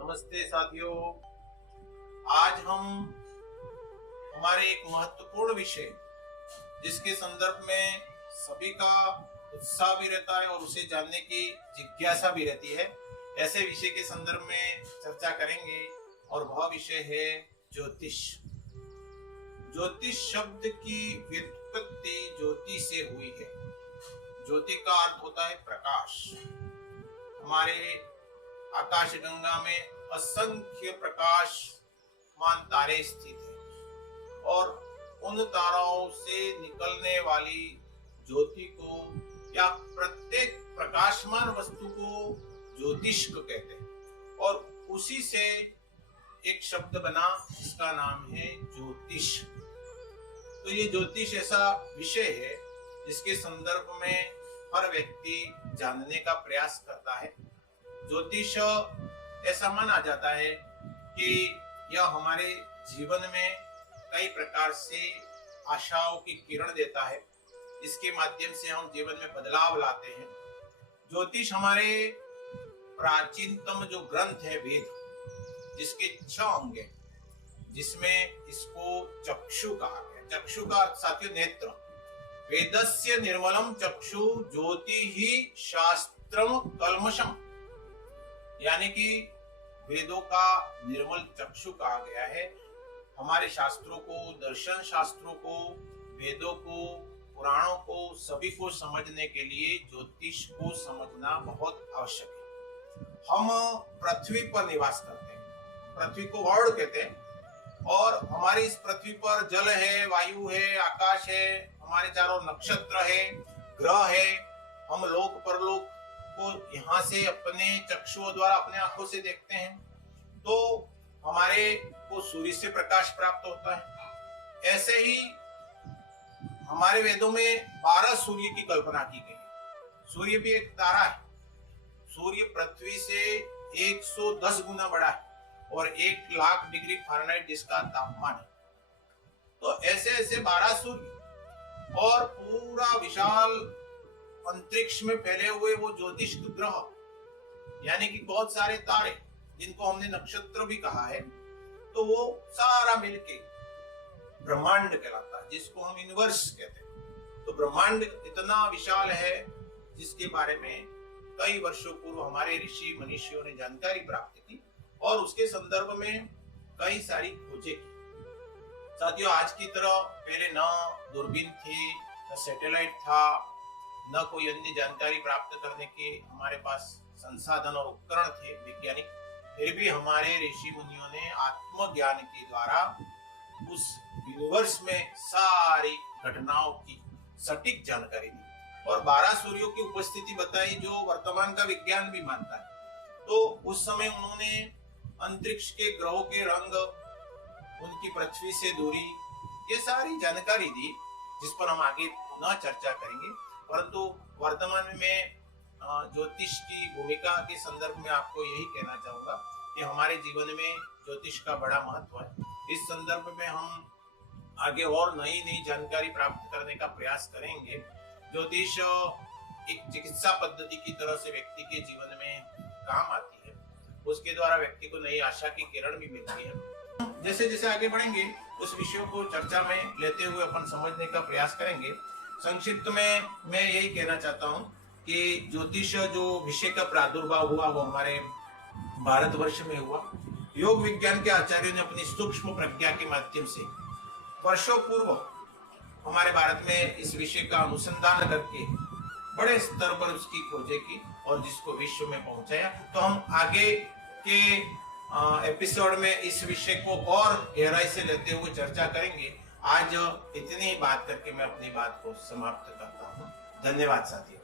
नमस्ते साथियों। आज हम हमारे एक महत्वपूर्ण विषय जिसके संदर्भ में सभी का उत्साह भी रहता है और उसे जानने की जिज्ञासा भी रहती है, ऐसे विषय के संदर्भ में चर्चा करेंगे और वह विषय है ज्योतिष। ज्योतिष शब्द की व्युत्पत्ति ज्योति से हुई है। ज्योति का अर्थ होता है प्रकाश। हमारे आकाश गंगा में असंख्य प्रकाशमान तारे स्थित हैं और उन ताराओं से निकलने वाली ज्योति को या प्रत्येक प्रकाशमान वस्तु को ज्योतिष को कहते हैं और उसी से एक शब्द बना जिसका नाम है ज्योतिष। तो ये ज्योतिष ऐसा विषय है जिसके संदर्भ में हर व्यक्ति जानने का प्रयास करता है। ज्योतिष ऐसा माना जाता है कि यह हमारे जीवन में कई प्रकार से आशाओं की किरण देता है। इसके माध्यम से हम जीवन में बदलाव लाते हैं। ज्योतिष हमारे प्राचीनतम जो ग्रंथ है वेद, जिसके 6 अंग हैं, जिसमें इसको चक्षु कहा गया। चक्षु का साथियों नेत्र। वेदस्य निर्मलम चक्षु ज्योति ही शास्त्रम कल्मषम, यानी कि वेदों का निर्मल चक्षु कहा गया है। हमारे शास्त्रों को, दर्शन शास्त्रों को, वेदों को, पुराणों को, सभी को समझने के लिए ज्योतिष को समझना बहुत आवश्यक है। हम पृथ्वी पर निवास करते हैं, पृथ्वी को वर्ल्ड कहते हैं और हमारी इस पृथ्वी पर जल है, वायु है, आकाश है, हमारे चारों नक्षत्र है, ग्रह है। हम लोक परलोक को यहाँ से अपने चक्षुओं द्वारा, अपने आंखों से देखते हैं। तो हमारे को सूर्य से प्रकाश प्राप्त होता है। ऐसे ही हमारे वेदों में 12 सूर्य की कल्पना की गई है। सूर्य भी एक तारा है। सूर्य पृथ्वी से 110 गुना बड़ा है और 1,00,000 डिग्री फ़ारेनहाइट जिसका तापमान है। तो ऐसे ऐसे 12 सूर्य और पूरा विशाल अंतरिक्ष में फैले हुए वो ज्योतिष ग्रह, यानी कि बहुत सारे तारे जिनको हमने नक्षत्र भी कहा है, तो वो सारा मिलके ब्रह्मांड कहलाता है, जिसको हम यूनिवर्स कहते हैं। तो ब्रह्मांड इतना विशाल है जिसके बारे में कई वर्षों पूर्व हमारे ऋषि मनीषियों ने जानकारी प्राप्त की और उसके संदर्भ में कई सारी खोजें की। साथियों, आज की तरह पहले न दूरबीन थी, न सैटेलाइट था, न कोई अन्य जानकारी प्राप्त करने के हमारे पास संसाधन और उपकरण थे वैज्ञानिक। फिर भी हमारे ऋषि मुनियों ने आत्मज्ञान के द्वारा उस यूनिवर्स में सारी घटनाओं की सटीक जानकारी दी और 12 सूर्यों की उपस्थिति बताई, जो वर्तमान का विज्ञान भी मानता है। तो उस समय उन्होंने अंतरिक्ष के ग्रहों के रंग, उनकी पृथ्वी से दूरी, ये सारी जानकारी दी, जिस पर हम आगे पुनः चर्चा करेंगे। परंतु वर्तमान में ज्योतिष की भूमिका के संदर्भ में आपको यही कहना चाहूंगा कि हमारे जीवन में ज्योतिष का बड़ा महत्व है। इस संदर्भ में हम आगे और नई नई जानकारी प्राप्त करने का प्रयास करेंगे। ज्योतिष एक चिकित्सा पद्धति की तरह से व्यक्ति के जीवन में काम आती है। उसके द्वारा व्यक्ति को नई आशा की किरण भी मिलती है। जैसे जैसे आगे बढ़ेंगे उस विषयों को चर्चा में लेते हुए अपन समझने का प्रयास करेंगे। संक्षिप्त में मैं यही कहना चाहता हूँ कि ज्योतिष जो विषय का प्रादुर्भाव हुआ वो हमारे भारतवर्ष में हुआ। योग विज्ञान के आचार्यों ने अपनी सूक्ष्म प्रज्ञा के माध्यम से वर्षों पूर्व हमारे भारत में इस विषय का अनुसंधान करके बड़े स्तर पर उसकी खोजें की और जिसको विश्व में पहुंचाया। तो हम आगे के एपिसोड में इस विषय को और गहराई से लेते हुए चर्चा करेंगे। आज इतनी ही बात करके मैं अपनी बात को समाप्त करता हूँ। धन्यवाद साथियों।